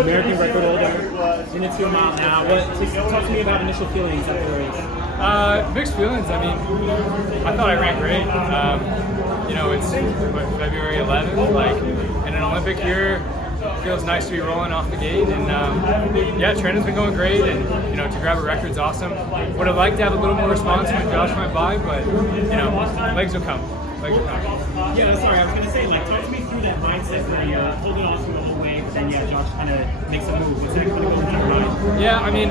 American record holder in the 2 mile now. Talk to me about initial feelings after the race. Mixed feelings. I mean, I thought I ran great. You know, it's February 11th, like in an Olympic year. Feels nice to be rolling off the gate, and yeah, training's been going great, and you know, to grab a record's awesome. Would have liked to have a little more response when Josh went by, but you know, legs will come. Legs will come. Yeah, sorry, I was gonna say, like, talk to me through that mindset where you're holding on to the whole way, but then yeah, Josh kind of makes a move. What's that kind of going through your mind? Yeah, I mean,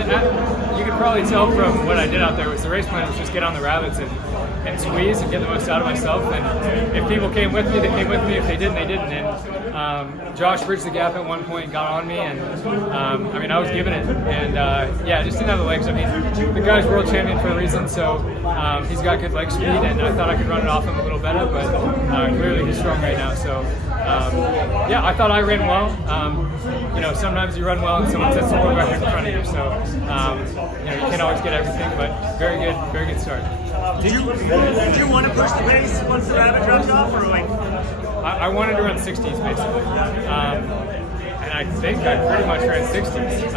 you could probably tell from what I did out there was the race plan was just get on the rabbits and squeeze and get the most out of myself. And if people came with me, they came with me. If they didn't, they didn't. And Josh bridged the gap at one point, got on me, and I mean, I was giving it. And yeah, just didn't have the legs. I mean, the guy's world champion for a reason, so he's got good leg speed, and I thought I could run it off him a little better, but clearly he's strong right now. So yeah, I thought I ran well. You know, sometimes you run well and someone sets the world record in front of you, so you know, you can't always get everything, but very good start. Did you want to push the pace once the rabbit dropped off, or like? I wanted to run 60s basically, and I think I pretty much ran 60s.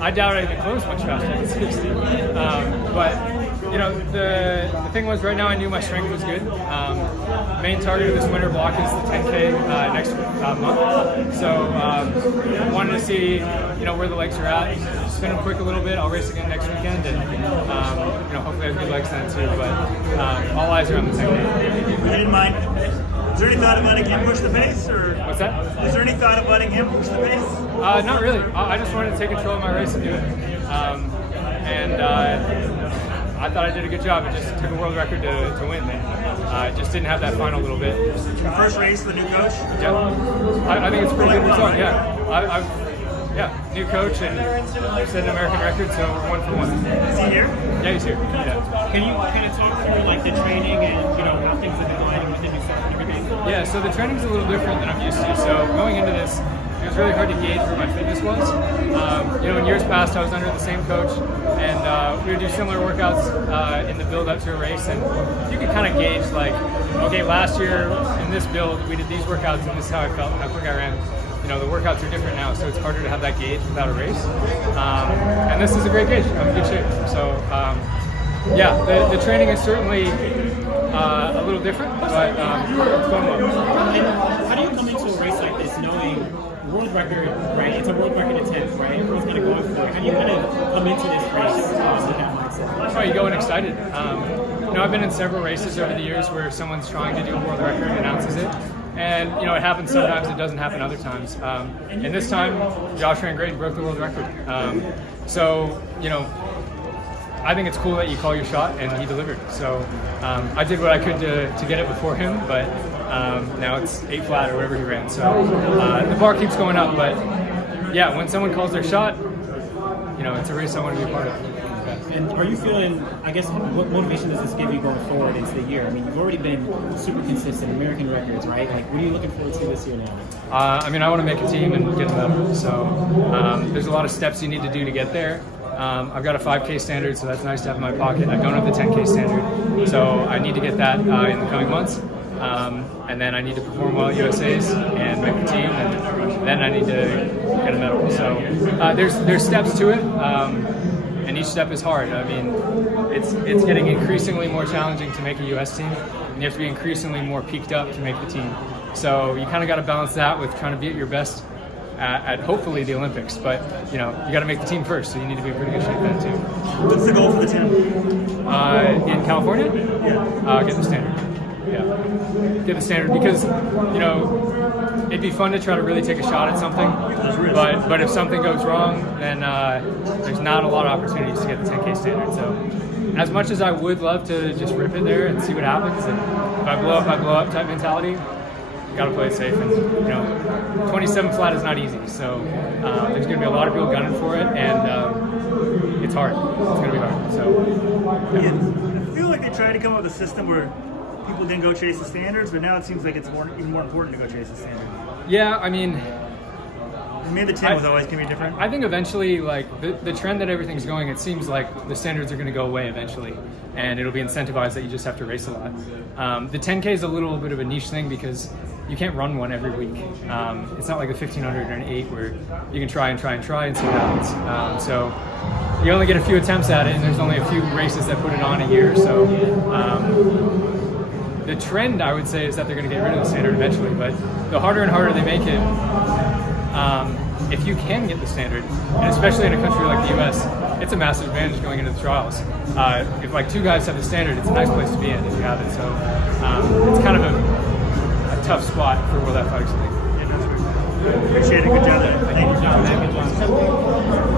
I doubt I even closed much faster than 60. But you know, the thing was, right now I knew my strength was good. Main target of this winter block is the 10K next month. So wanted to see, you know, where the legs are at. Spin them quick a little bit. I'll race again next weekend, and you know, hopefully I have good legs then too. But all eyes are on the 10K. You didn't mind. Is there any thought of letting him push the pace, or what's that? Is there any thought of letting him push the pace? Not really. I just wanted to take control of my race and do it. I thought I did a good job. It just took a world record to win. I just didn't have that final little bit. Your first race with a new coach? Yeah. I think it's a pretty good result. Yeah. Yeah, new coach and set an American record, so we're 1 for 1. Is he here? Yeah, he's here. Yeah. Can you kind of talk through like the training and you know how things have been going with the new stuff and everything? Yeah, so the training's a little different than I'm used to. So going into this, it was really hard to gauge where my fitness was. You know, in years past, I was under the same coach, and we would do similar workouts in the build up to a race, and you could kind of gauge like, okay, last year in this build, we did these workouts, and this is how I felt, how quick I ran. You know, the workouts are different now, so it's harder to have that gauge without a race. And this is a great gauge. I'm in good shape. So, yeah, the training is certainly a little different, but it's going well. And how do you come into a race like this knowing world record, right? It's a world record attempt, right? Everyone's kind of going for it. How do you kind of come into this race with that mindset? Oh, you go in excited. You know, I've been in several races over the years where someone's trying to do a world record and announces it. And, you know, it happens sometimes, it doesn't happen other times. And this time, Josh ran great and broke the world record. So, you know, I think it's cool that you call your shot, and he delivered. So I did what I could to get it before him, but now it's 8 flat or whatever he ran. So the bar keeps going up, but yeah, when someone calls their shot, you know, it's a race I want to be a part of. And are you feeling, I guess, what motivation does this give you going forward into the year? I mean, you've already been super consistent, American records, right? Like, what are you looking forward to this year now? I mean, I want to make a team and get a medal. So there's a lot of steps you need to do to get there. I've got a 5K standard, so that's nice to have in my pocket. I don't have the 10K standard, so I need to get that in the coming months. And then I need to perform well at USA's and make the team, and then I need to get a medal. So there's steps to it. And each step is hard. I mean, it's getting increasingly more challenging to make a U.S. team, and you have to be increasingly more peaked up to make the team. So you kind of got to balance that with trying to be at your best at hopefully the Olympics. But you know, you got to make the team first, so you need to be in pretty good shape then too. What's the goal for the team? In California? Yeah. Get the standard. Yeah, get the standard, because you know, it'd be fun to try to really take a shot at something, but if something goes wrong, then there's not a lot of opportunities to get the 10K standard. So as much as I would love to just rip it there and see what happens, and if I blow up type mentality, you gotta play it safe. And you know, 27 flat is not easy, so there's gonna be a lot of people gunning for it, and it's hard. It's gonna be hard. So yeah. I feel like they tried to come up with a system where people didn't go chase the standards, but now it seems like it's even more important to go chase the standards. Yeah, I mean, maybe the 10 was always going to be different. I think eventually, like, the trend that everything's going, it seems like the standards are going to go away eventually, and it'll be incentivized that you just have to race a lot. The 10K is a little bit of a niche thing because you can't run one every week. It's not like a 1500 or an 8 where you can try and see what happens. So you only get a few attempts at it, and there's only a few races that put it on a year. So the trend, I would say, is that they're going to get rid of the standard eventually. But the harder and harder they make it, if you can get the standard, and especially in a country like the US, it's a massive advantage going into the trials. If like 2 guys have the standard, it's a nice place to be in if you have it. So it's kind of a tough spot for World Athletics League. Appreciate it. Good job. Thank you.